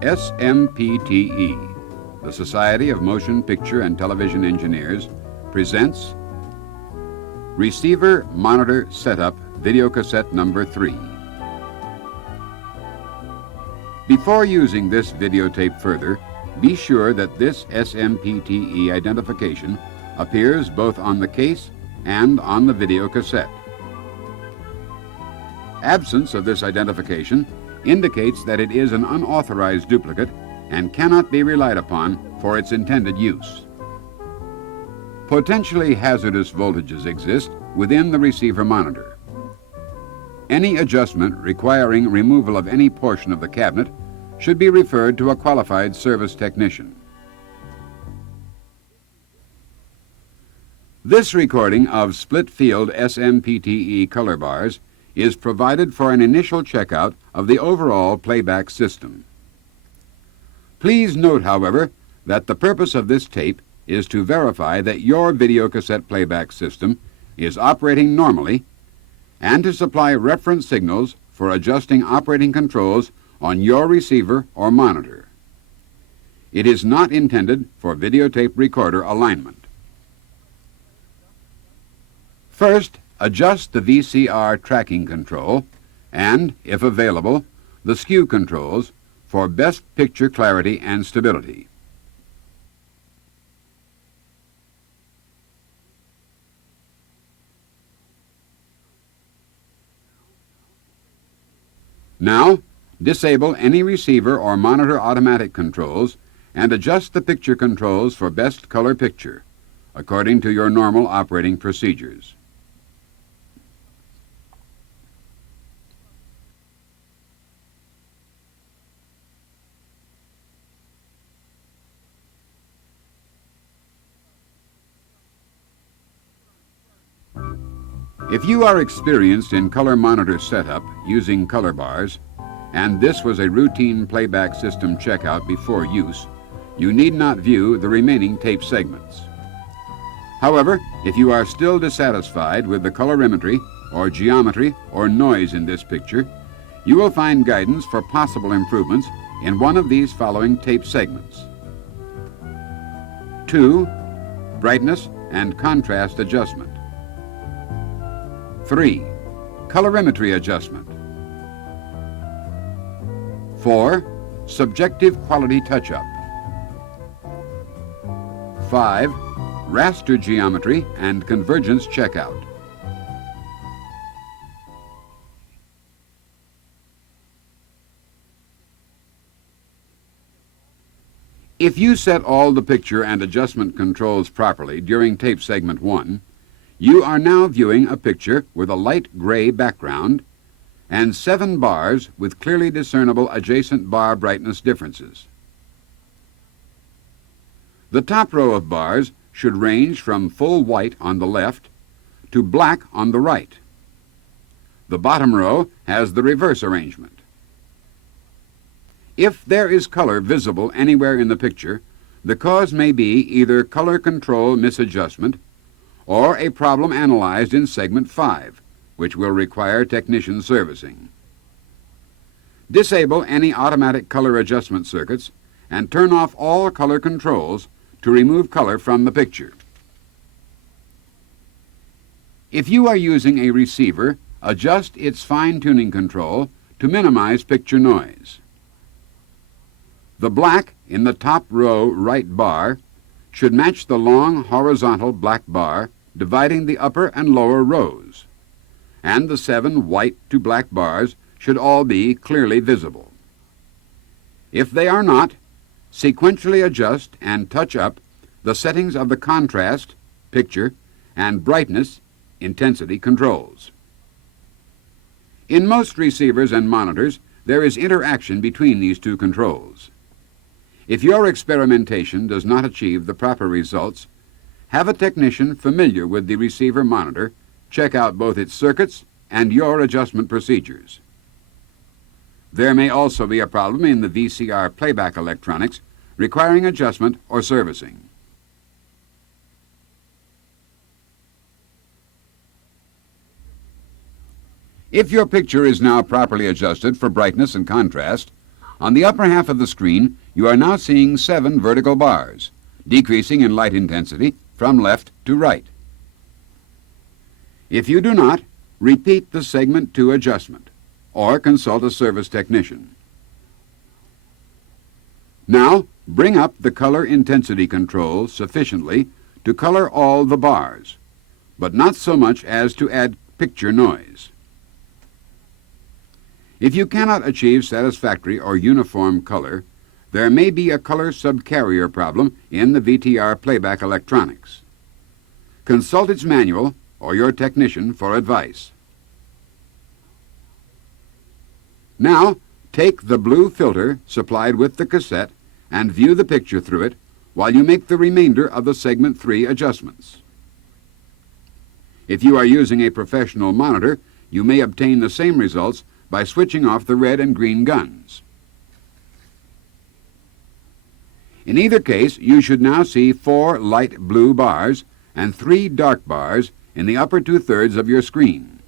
SMPTE, the Society of Motion Picture and Television Engineers, presents Receiver Monitor Setup Videocassette Number 3. Before using this videotape further, be sure that this SMPTE identification appears both on the case and on the videocassette. Absence of this identification indicates that it is an unauthorized duplicate and cannot be relied upon for its intended use. Potentially hazardous voltages exist within the receiver monitor. Any adjustment requiring removal of any portion of the cabinet should be referred to a qualified service technician. This recording of split-field SMPTE color bars is provided for an initial checkout of the overall playback system. Please note, however, that the purpose of this tape is to verify that your videocassette playback system is operating normally and to supply reference signals for adjusting operating controls on your receiver or monitor. It is not intended for videotape recorder alignment. First, adjust the VCR tracking control and, if available, the skew controls for best picture clarity and stability. Now, disable any receiver or monitor automatic controls and adjust the picture controls for best color picture, according to your normal operating procedures. If you are experienced in color monitor setup using color bars, and this was a routine playback system checkout before use, you need not view the remaining tape segments. However, if you are still dissatisfied with the colorimetry or geometry or noise in this picture, you will find guidance for possible improvements in one of these following tape segments. 2. Brightness and contrast adjustment. 3. Colorimetry adjustment. 4. Subjective quality touch-up. 5. Raster geometry and convergence checkout. If you set all the picture and adjustment controls properly during tape segment 1, you are now viewing a picture with a light gray background and 7 bars with clearly discernible adjacent bar brightness differences. The top row of bars should range from full white on the left to black on the right. The bottom row has the reverse arrangement. If there is color visible anywhere in the picture, the cause may be either color control misadjustment or a problem analyzed in segment 5, which will require technician servicing. Disable any automatic color adjustment circuits and turn off all color controls to remove color from the picture. If you are using a receiver, adjust its fine-tuning control to minimize picture noise. The black in the top row right bar should match the long horizontal black bar dividing the upper and lower rows, and the 7 white to black bars should all be clearly visible. If they are not, sequentially adjust and touch up the settings of the contrast, picture, and brightness, intensity controls. In most receivers and monitors, there is interaction between these two controls. If your experimentation does not achieve the proper results, have a technician familiar with the receiver monitor check out both its circuits and your adjustment procedures. There may also be a problem in the VCR playback electronics requiring adjustment or servicing. If your picture is now properly adjusted for brightness and contrast, On the upper half of the screen, you are now seeing 7 vertical bars, decreasing in light intensity from left to right. If you do not, repeat the segment 2 adjustment, or consult a service technician. Now, bring up the color intensity control sufficiently to color all the bars, but not so much as to add picture noise. If you cannot achieve satisfactory or uniform color, there may be a color subcarrier problem in the VTR playback electronics. Consult its manual or your technician for advice. Now, take the blue filter supplied with the cassette and view the picture through it while you make the remainder of the segment 3 adjustments. If you are using a professional monitor, you may obtain the same results by switching off the red and green guns. In either case, you should now see 4 light blue bars and 3 dark bars in the upper 2/3 of your screen.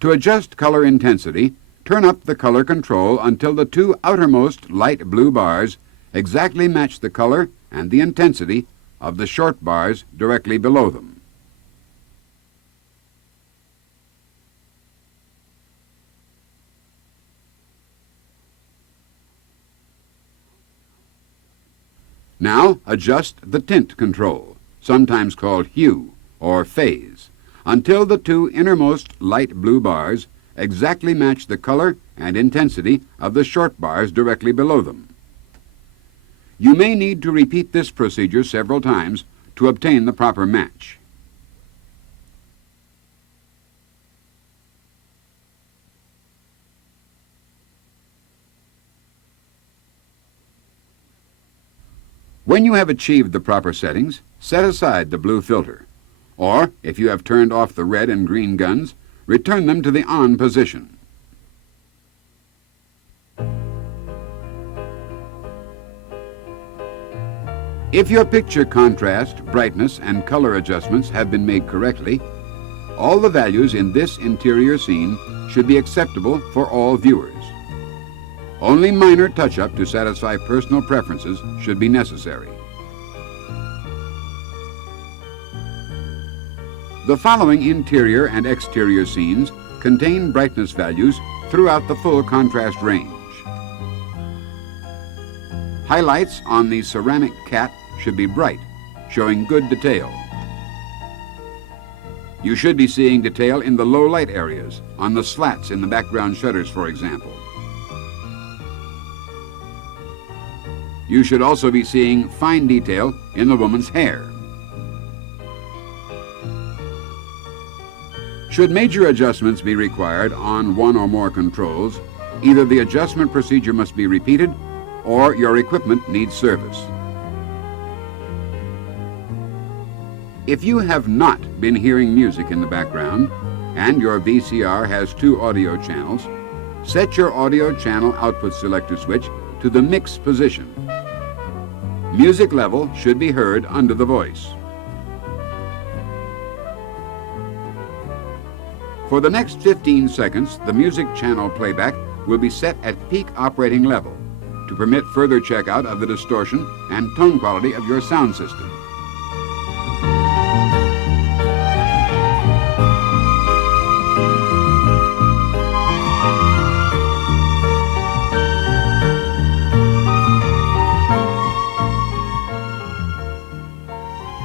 To adjust color intensity, turn up the color control until the 2 outermost light blue bars exactly match the color and the intensity of the short bars directly below them. Now adjust the tint control, sometimes called hue or phase, until the 2 innermost light blue bars exactly match the color and intensity of the short bars directly below them. You may need to repeat this procedure several times to obtain the proper match. When you have achieved the proper settings, set aside the blue filter, or if you have turned off the red and green guns, return them to the on position. If your picture contrast, brightness, and color adjustments have been made correctly, all the values in this interior scene should be acceptable for all viewers. Only minor touch-up to satisfy personal preferences should be necessary. The following interior and exterior scenes contain brightness values throughout the full contrast range. Highlights on the ceramic cat should be bright, showing good detail. You should be seeing detail in the low light areas, on the slats in the background shutters, for example. You should also be seeing fine detail in the woman's hair. Should major adjustments be required on one or more controls, either the adjustment procedure must be repeated or your equipment needs service. If you have not been hearing music in the background and your VCR has 2 audio channels, set your audio channel output selector switch to the mix position. Music level should be heard under the voice. For the next 15 seconds, the music channel playback will be set at peak operating level to permit further checkout of the distortion and tone quality of your sound system.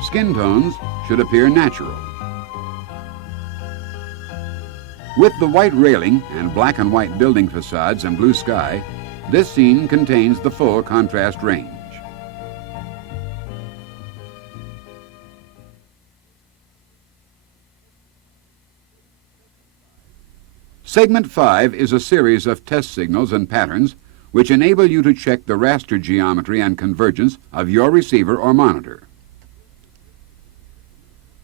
Skin tones should appear natural. With the white railing and black and white building facades and blue sky, this scene contains the full contrast range. Segment 5 is a series of test signals and patterns which enable you to check the raster geometry and convergence of your receiver or monitor.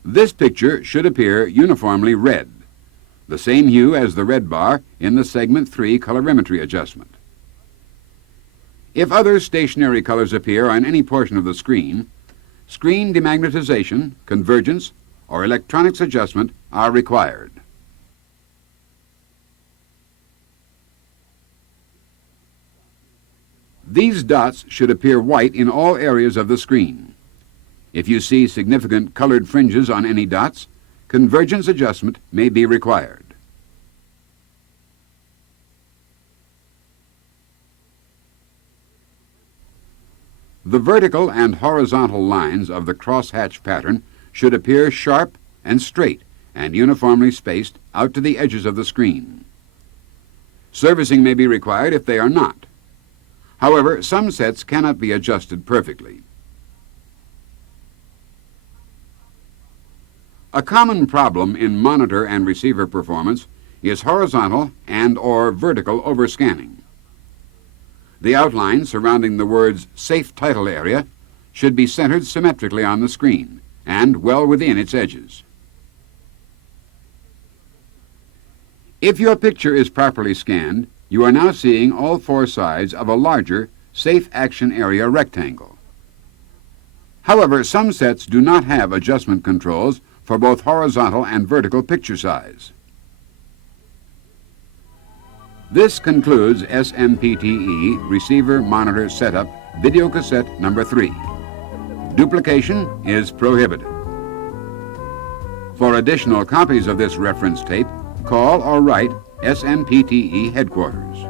This picture should appear uniformly red, the same hue as the red bar in the segment 3 colorimetry adjustment. If other stationary colors appear on any portion of the screen, screen demagnetization, convergence, or electronics adjustment are required. These dots should appear white in all areas of the screen. If you see significant colored fringes on any dots, convergence adjustment may be required. The vertical and horizontal lines of the crosshatch pattern should appear sharp and straight and uniformly spaced out to the edges of the screen. Servicing may be required if they are not. However, some sets cannot be adjusted perfectly. A common problem in monitor and receiver performance is horizontal and/or vertical overscanning. The outline surrounding the words Safe Title Area should be centered symmetrically on the screen and well within its edges. If your picture is properly scanned, you are now seeing all four sides of a larger Safe Action Area rectangle. However, some sets do not have adjustment controls for both horizontal and vertical picture size. This concludes SMPTE Receiver Monitor Setup Videocassette number 3. Duplication is prohibited. For additional copies of this reference tape, call or write SMPTE Headquarters.